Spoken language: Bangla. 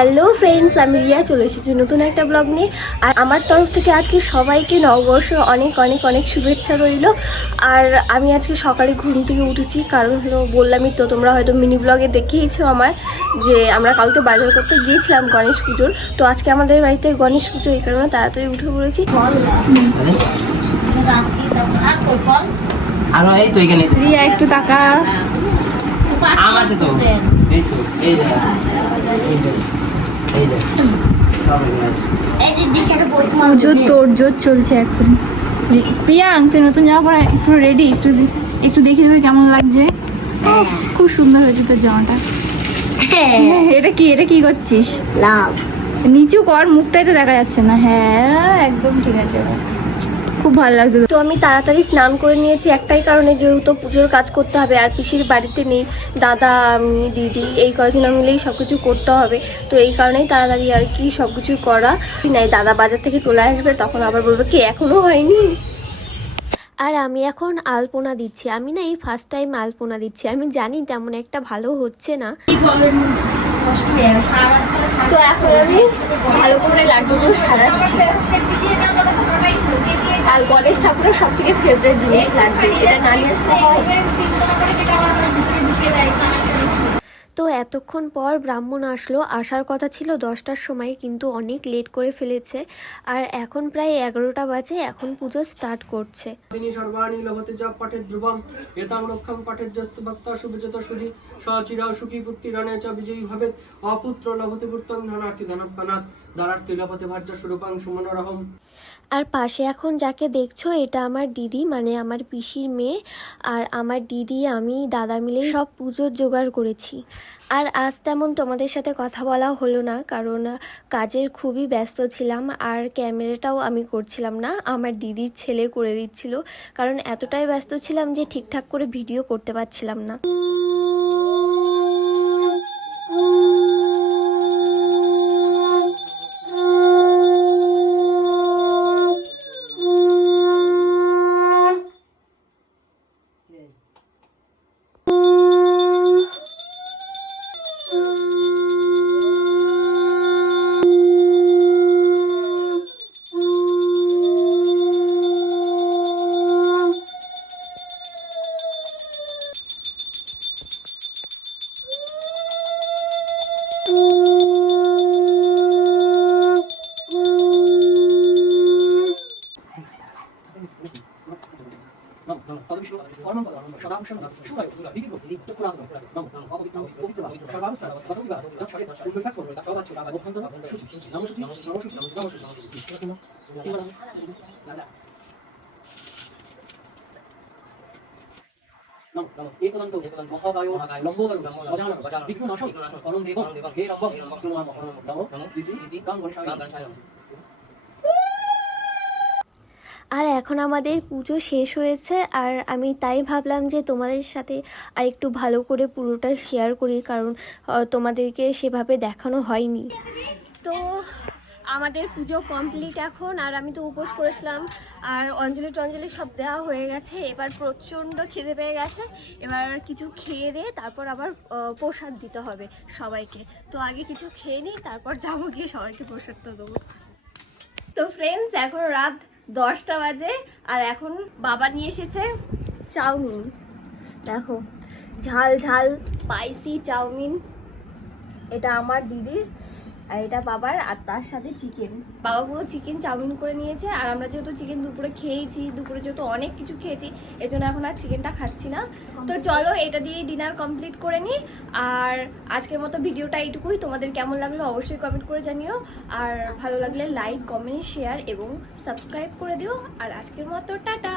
হ্যালো ফ্রেন্ডস আমি রিয়া চলে এসেছি নতুন একটা ব্লগ নিয়ে। আর আমার তরফ থেকে আজকে সবাইকে নববর্ষ অনেক অনেক অনেক শুভেচ্ছা রইল। আর আমি আজকে সকালে ঘুম থেকে উঠেছি কারণ হলো বললামই তো তোমরা হয়তো মিনি ব্লগে দেখিয়েছো আমার যে আমরা কালকে বাজার করতে গিয়েছিলাম গণেশ পুজোর। তো আজকে আমাদের বাড়িতে গণেশ পুজো এই কারণে তাড়াতাড়ি উঠে পড়েছি। আরও এই তো এখানে। রিয়া একটু টাকা আম আছে তো। এই তো এই পুজোর তোড়জোড় চলছে এখন। প্রিয়াং তুই নতুন জামা রেডি একটু একটু দেখি তোকে কেমন লাগছে? খুব সুন্দর হয়েছে তোর জামাটা। এটা কি এটা কি করছিস? লাভ। নিচু কর মুখটাই তো দেখা যাচ্ছে না। হ্যাঁ একদম ঠিক আছে খুব ভালো লাগছে। তো আমি তাড়াতাড়ি স্নান করে নিয়েছি। একটাই কারণে যেহেতু পুজোর কাজ করতে হবে আর পিসির বাড়িতে নেই দাদা আমি দিদি এই কজন মিলেই সব কিছু করতে হবে। তো এই কারণেই তাড়াতাড়ি আর কি সব কিছু করা। নাই দাদা বাজার থেকে চলে আসবে তখন আবার বলবে কি এখনও হয়নি? আর আমি এখন আলপনা দিচ্ছি। আমি না এই ফার্স্ট টাইম আলপনা দিচ্ছি। আমি জানি তেমন একটা ভালো হচ্ছে না। তো এখন আমি ভালো করে লাড্ডুগুলো সাজাচ্ছি আর গণেশ ঠাকুরের সব থেকে ফেভারিট জিনিস লাড্ডু, এটা না নিয়ে আসলে হয়? তো এতক্ষণ পর ব্রাহ্মণ আসলো। আসার কথা ছিল দশটার সময়, কিন্তু অনেক লেট করে ফেলেছে। আর এখন প্রায় এগারোটা বাজে, এখন পুজো স্টার্ট করছে। সর্বাণি লভতে পাঠে ধ্রুবম এতাং লক্ষম পাঠের যস্তু ভক্ত শুভজত সুজি সচিরাও সুখী পুত্রী রণে চ বিজয়ী ভবে অপুত্র লভতে পুত্রং ধনার্থী ধনপ্পানাথ ভার্য সুমনোরহম আর পাশে এখন যাকে দেখছ, এটা আমার দিদি মানে আমার পিসির মেয়ে, আর আমার দিদি, আমি, দাদা মিলে সব পুজোর জোগাড় করেছি। আর আজ তেমন তোমাদের সাথে কথা বলা হলো না, কারণ কাজের খুবই ব্যস্ত ছিলাম, আর ক্যামেরাটাও আমি করছিলাম না, আমার দিদির ছেলে করে দিচ্ছিল, কারণ এতটাই ব্যস্ত ছিলাম যে ঠিকঠাক করে ভিডিও করতে পারছিলাম না। Thank you. নম নম পরমেশ্বর পরম পদ সদাংশন সুরায় বিবিধ চক্রান্ত নম নম অপবিত্র পবিত্র সর্বাবস্থা পদবিবা দক্ষরে উল্লেখ করবে সর্বাচ্চ অভ্যন্ত সুচি নমসুচি সর্বসুচি নমসুচি एकदन्तो एकदन्तो महागायो लम्बोदरु बजानम बजानम विघ्न नाशम परम देवम हे रब्बम काम गणेशाय আর এখন আমাদের পুজো শেষ হয়েছে, আর আমি তাই ভাবলাম যে তোমাদের সাথে আর একটু ভালো করে পুরোটা শেয়ার করি, কারণ তোমাদেরকে সেভাবে দেখানো হয়নি। তো আমাদের পুজো কমপ্লিট এখন, আর আমি তো উপোস করেছিলাম, আর অঞ্জলি টঞ্জলি সব দেওয়া হয়ে গেছে, এবার প্রচণ্ড খিদে পেয়ে গেছে, এবার কিছু খেয়ে দিয়ে তারপর আবার প্রসাদ দিতে হবে সবাইকে। তো আগে কিছু খেয়ে নিই, তারপর যাব গিয়ে সবাইকে প্রসাদটা দেবো। তো ফ্রেন্ডস এখন রাত দশটা বাজে আর এখন বাবা নিয়ে এসেছে চাউমিন। দেখো, ঝাল ঝাল স্পাইসি চাউমিন। এটা আমার দিদির আর এটা বাবার আর তার সাথে চিকেন বাবা পুরো চিকেন চাউমিন করে নিয়েছে আর আমরা যেহেতু চিকেন দুপুরে খেয়েছি দুপুরে যেহেতু অনেক কিছু খেয়েছি এজন্য এখন আর চিকেনটা খাচ্ছি না। তো চলো এটা দিয়ে ডিনার কমপ্লিট করে নিই। আর আজকের মতো ভিডিওটা এইটুকুই। তোমাদের কেমন লাগল অবশ্যই কমেন্ট করে জানিও। আর ভালো লাগলে লাইক কমেন্ট শেয়ার এবং সাবস্ক্রাইব করে দিও। আর আজকের মতো টাটা।